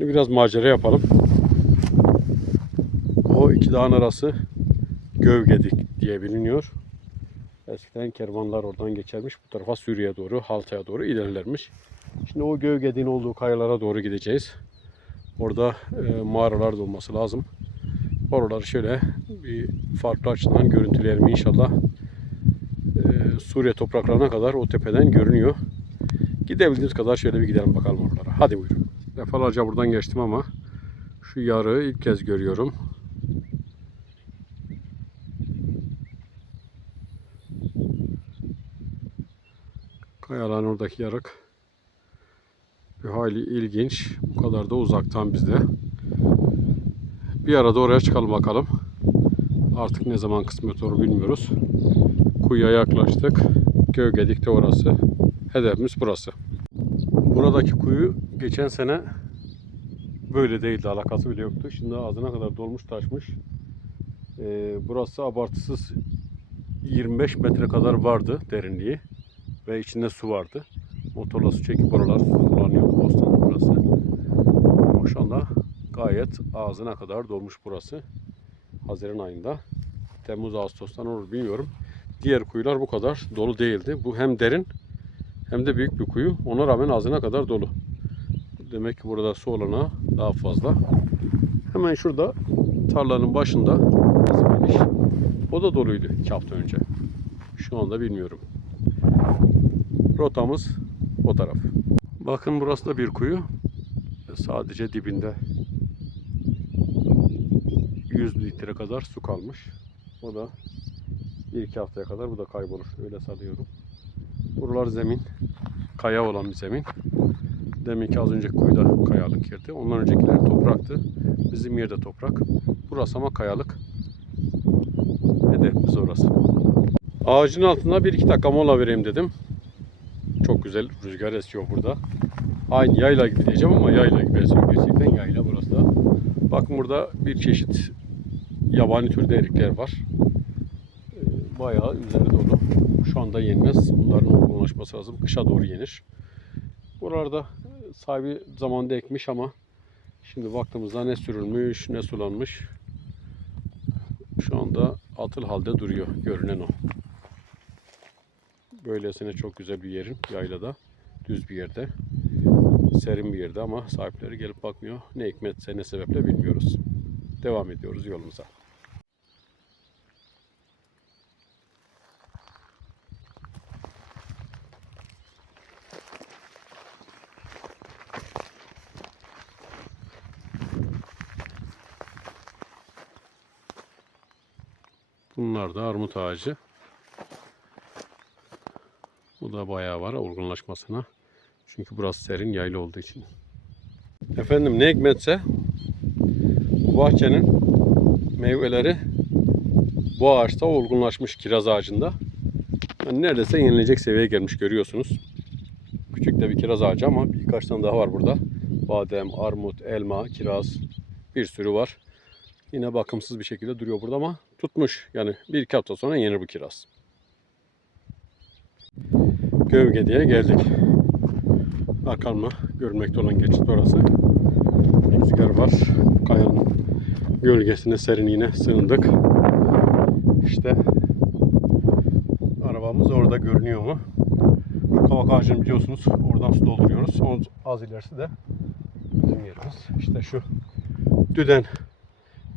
Şimdi biraz macera yapalım. O iki dağın arası Gövgedik diye biliniyor. Eskiden kervanlar oradan geçermiş. Bu tarafa Suriye doğru, Halta'ya doğru ilerlermiş. Şimdi o Gövgedik'in olduğu kayalara doğru gideceğiz. Orada e, mağaralar da olması lazım. Oraları şöyle bir farklı açıdan görüntüleyelim inşallah. E, Suriye topraklarına kadar o tepeden görünüyor. Gidebildiğimiz kadar şöyle bir gidelim bakalım oralara. Hadi buyurun. Defalarca buradan geçtim ama şu yarığı ilk kez görüyorum. Kayaların oradaki yarık bir hayli ilginç. Bu kadar da uzaktan bizde. Bir arada oraya çıkalım bakalım. Artık ne zaman kısmet olur bilmiyoruz. Kuyuya yaklaştık. Gölgedik de orası. Hedefimiz burası. Buradaki kuyu geçen sene böyle değildi. Alakası bile yoktu. Şimdi ağzına kadar dolmuş taşmış. Ee, burası abartısız 25 metre kadar vardı derinliği. Ve içinde su vardı. Motorla su çekip oralar sulanıyordu bostan burası. Anda gayet ağzına kadar dolmuş burası. Haziran ayında. Temmuz Ağustos'tan olur bilmiyorum. Diğer kuyular bu kadar dolu değildi. Bu hem derin hem de büyük bir kuyu. Ona rağmen ağzına kadar dolu. Demek ki burada su olanağı daha fazla. Hemen şurada tarlanın başında. O da doluydu iki hafta önce. Şu anda bilmiyorum. Rotamız o taraf. Bakın burası da bir kuyu. Sadece dibinde 100 litre kadar su kalmış. O da bir iki haftaya kadar bu da kaybolur. Öyle sanıyorum. Buralar zemin. Kaya olan bir zemin. Deminki az önceki kuyuda kayalık yerdi. Ondan öncekiler topraktı. Bizim yerde toprak. Burası ama kayalık. Hedefimiz orası. Ağacın altında bir iki dakika mola vereyim dedim. Çok güzel rüzgar esiyor burada. Aynı yayla gibi diyeceğim ama yayla gibi esiyor. Gerçekten yayla burası da. Bakın burada bir çeşit yabani türde erikler var. Ee, Bayağı üzeri dolu. Şu anda yenmez. Bunların olgunlaşması lazım. Kışa doğru yenir. Buralarda sahibi zamanında ekmiş ama şimdi baktığımızda ne sürülmüş ne sulanmış. Şu anda atıl halde duruyor görünen o. Böylesine çok güzel bir yerin yaylada. Düz bir yerde. Serin bir yerde ama sahipleri gelip bakmıyor. Ne hikmetse ne sebeple bilmiyoruz. Devam ediyoruz yolumuza. Bunlar da armut ağacı. Bu da bayağı var olgunlaşmasına. Çünkü burası serin yaylı olduğu için. Efendim ne hikmetse bu bahçenin meyveleri bu ağaçta olgunlaşmış kiraz ağacında. Yani neredeyse yenilecek seviyeye gelmiş görüyorsunuz. Küçük de bir kiraz ağacı ama birkaç tane daha var burada. Badem, armut, elma, kiraz bir sürü var. Yine bakımsız bir şekilde duruyor burada ama tutmuş. Yani bir iki hafta sonra yenir bu kiraz. Gövge diye geldik. Arkamda görünmekte olan geçit orası. Rüzgar var. Kayanın gölgesine serinliğine sığındık. İşte arabamız orada görünüyor mu? Kavak ağacını biliyorsunuz. Oradan su dolduruyoruz. Onun az ilerisi de bizim yerimiz. İşte şu Düden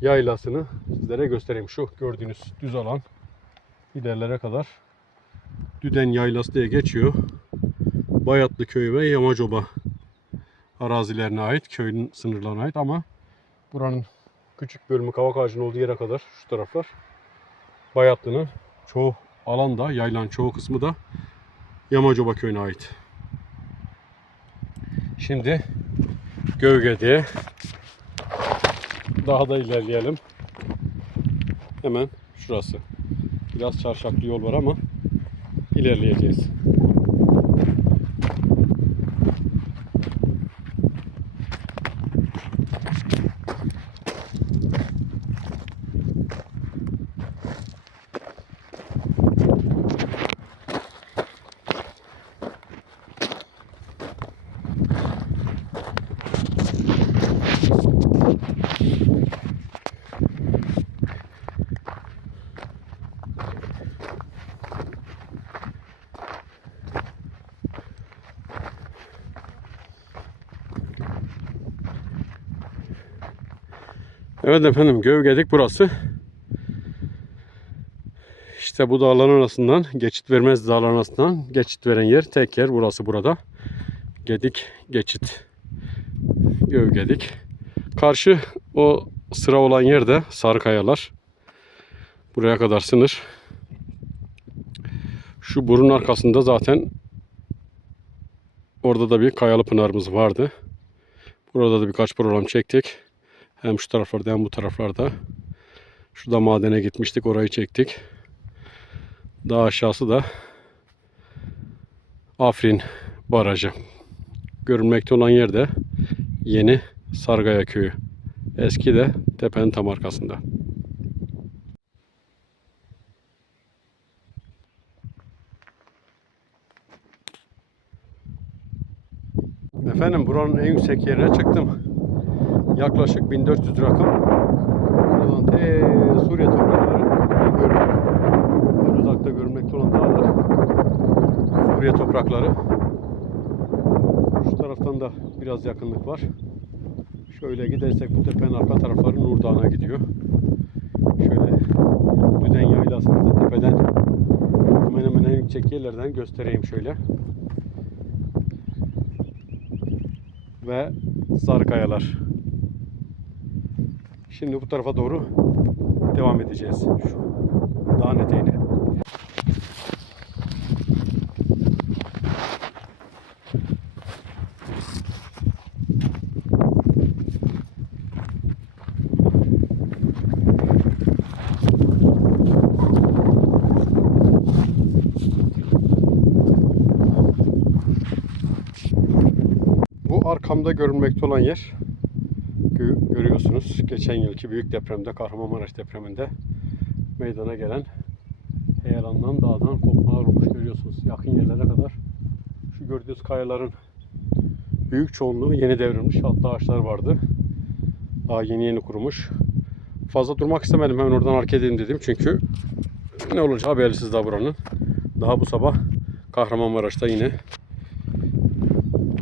yaylasını sizlere göstereyim. Şu gördüğünüz düz alan ilerlere kadar Düden Yaylası diye geçiyor. Bayatlı Köyü ve Yamacoba arazilerine ait, köyün sınırlarına ait ama buranın küçük bölümü kavak ağacının olduğu yere kadar şu taraflar Bayatlı'nın çoğu alanda, yaylan çoğu kısmı da Yamacoba köyüne ait. Şimdi Gövge diye daha da ilerleyelim. Hemen şurası. Biraz çarşaflı yol var ama ilerleyeceğiz. Evet efendim Gövgedik burası. İşte bu dağların arasından geçit vermez dağların arasından geçit veren yer tek yer burası burada. Gedik geçit. Gövgedik. Karşı o sıra olan yerde Sarıkayalar. Buraya kadar sınır. Şu burun arkasında zaten orada da bir kayalı pınarımız vardı. Burada da birkaç program çektik. Hem şu taraflarda hem bu taraflarda. Şurada madene gitmiştik. Orayı çektik. Daha aşağısı da Afrin Barajı. Görünmekte olan yer de yeni Sargaya Köyü. Eski de tepenin tam arkasında. Efendim buranın en yüksek yerine çıktım. Yaklaşık 1400 rakım. Buradan te Suriye toprakları görünüyor. En uzakta görünmekte olan dağlar. Suriye toprakları. Şu taraftan da biraz yakınlık var. Şöyle gidersek bu tepenin arka tarafları Nur Dağı'na gidiyor. Şöyle Düden Yaylası'nı da tepeden hemen hemen en yüksek yerlerden göstereyim şöyle. Ve Sarıkayalar. Şimdi bu tarafa doğru devam edeceğiz. Şu dağın eteğine. Bu arkamda görünmekte olan yer görüyorsunuz. Geçen yılki büyük depremde, Kahramanmaraş depreminde meydana gelen heyelandan dağdan kopmalar olmuş görüyorsunuz. Yakın yerlere kadar şu gördüğünüz kayaların büyük çoğunluğu yeni devrilmiş. Hatta ağaçlar vardı. Daha yeni yeni kurumuş. Fazla durmak istemedim. Hemen oradan hareket edeyim dedim. Çünkü ne olacağı belirsiz daha buranın. Daha bu sabah Kahramanmaraş'ta yine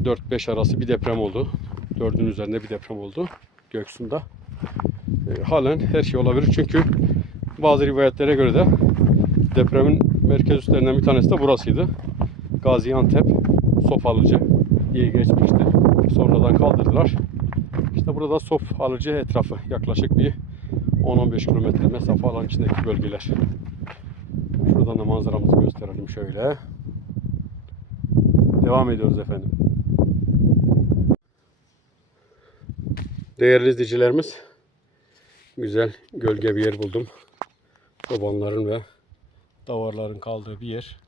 4-5 arası bir deprem oldu. 4'ün üzerinde bir deprem oldu Göksu'nda. E, halen her şey olabilir çünkü bazı rivayetlere göre de depremin merkez üstlerinden bir tanesi de burasıydı. Gaziantep Sofalıcı diye geçmişti. Sonradan kaldırdılar. İşte burada Alıcı etrafı yaklaşık bir 10-15 kilometre mesafe alan içindeki bölgeler. Şuradan da manzaramızı gösterelim şöyle. Devam ediyoruz efendim. Değerli izleyicilerimiz, güzel gölge bir yer buldum. Çobanların ve davarların kaldığı bir yer.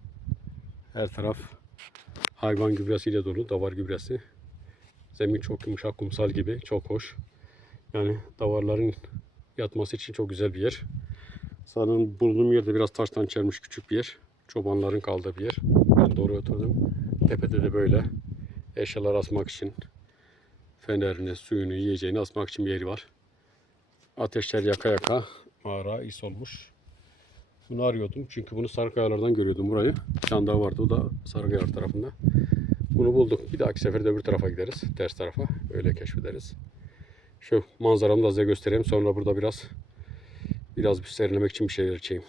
Her taraf hayvan gübresiyle dolu, davar gübresi. Zemin çok yumuşak, kumsal gibi, çok hoş. Yani davarların yatması için çok güzel bir yer. Sanırım bulunduğum yerde biraz taştan çelmiş küçük bir yer. Çobanların kaldığı bir yer. Ben doğru oturdum. Tepede de böyle eşyalar asmak için fenerini, suyunu, yiyeceğini asmak için bir yeri var. Ateşler yaka yaka mağara is olmuş. Bunu arıyordum çünkü bunu Sarıkayalar'dan görüyordum burayı. Çandağı vardı o da Sarıkayalar tarafında. Bunu bulduk. Bir dahaki sefer de öbür tarafa gideriz. Ters tarafa. Öyle keşfederiz. Şu manzaramı da size göstereyim. Sonra burada biraz biraz bir serinlemek için bir şeyler içeyim.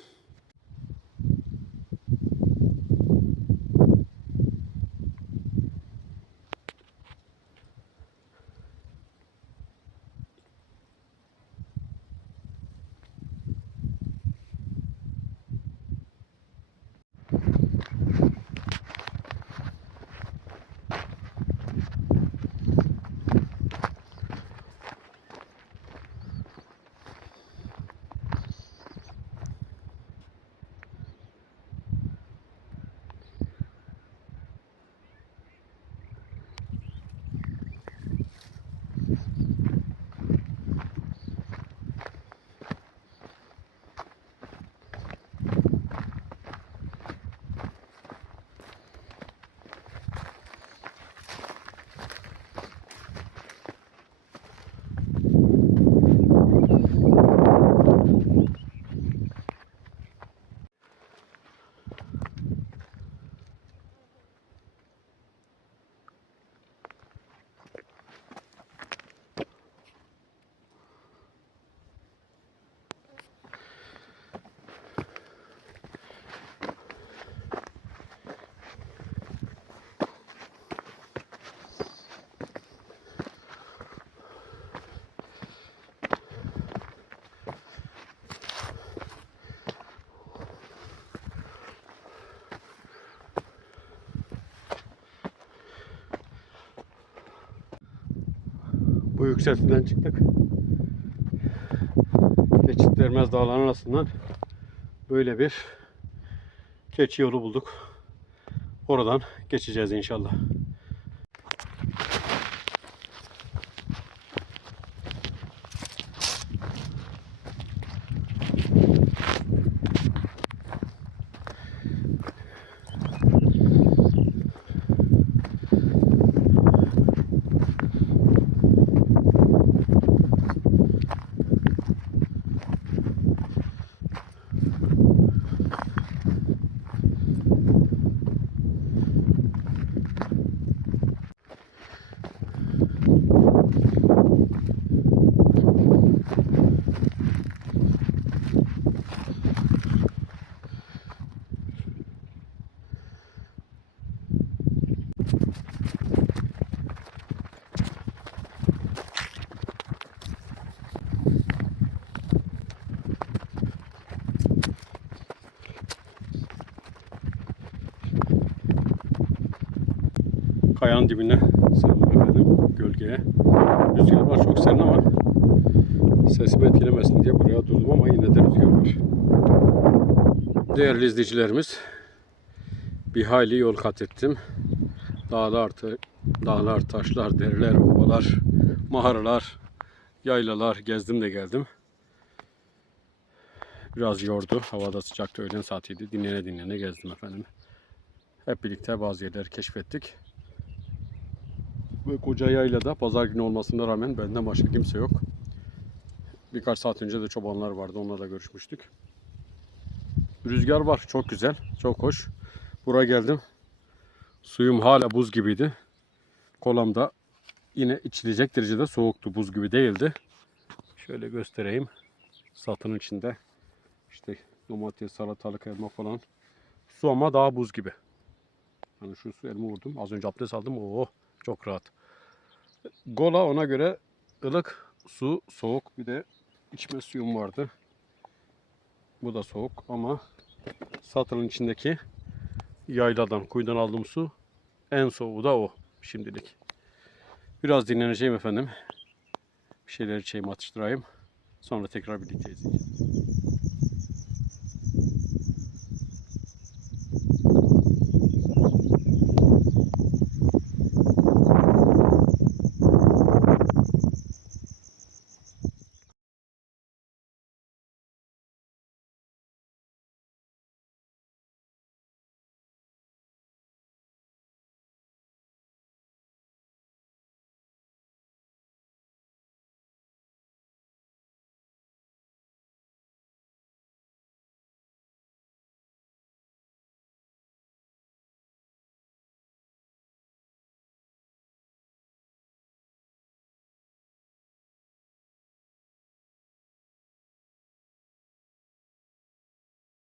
Bu yükseltiden çıktık. Geçit vermez dağların arasından böyle bir keçi yolu bulduk. Oradan geçeceğiz inşallah. Kayanın dibine selam efendim gölgeye. Rüzgar var çok serin ama sesimi etkilemesin diye buraya durdum ama yine de rüzgar var. Değerli izleyicilerimiz bir hayli yol kat ettim. Dağlar, dağlar, taşlar, deriler, ovalar, mağaralar, yaylalar gezdim de geldim. Biraz yordu. Havada sıcaktı. Öğlen saatiydi. Dinlene dinlene gezdim efendim. Hep birlikte bazı yerleri keşfettik. Ve koca yaylada pazar günü olmasına rağmen benden başka kimse yok. Birkaç saat önce de çobanlar vardı. Onlarla görüşmüştük. Rüzgar var. Çok güzel. Çok hoş. Buraya geldim. Suyum hala buz gibiydi. Kolam da yine içilecek derecede soğuktu. Buz gibi değildi. Şöyle göstereyim. Satının içinde işte domates, salatalık, elma falan. Su ama daha buz gibi. Hani şu su elma vurdum. Az önce abdest aldım. Oo çok rahat. Gola ona göre ılık su soğuk. Bir de içme suyum vardı. Bu da soğuk ama satının içindeki yayladan, kuyudan aldığım su en soğuğu da o şimdilik. Biraz dinleneceğim efendim. Bir şeyler içeyim atıştırayım. Sonra tekrar birlikte izleyeceğiz.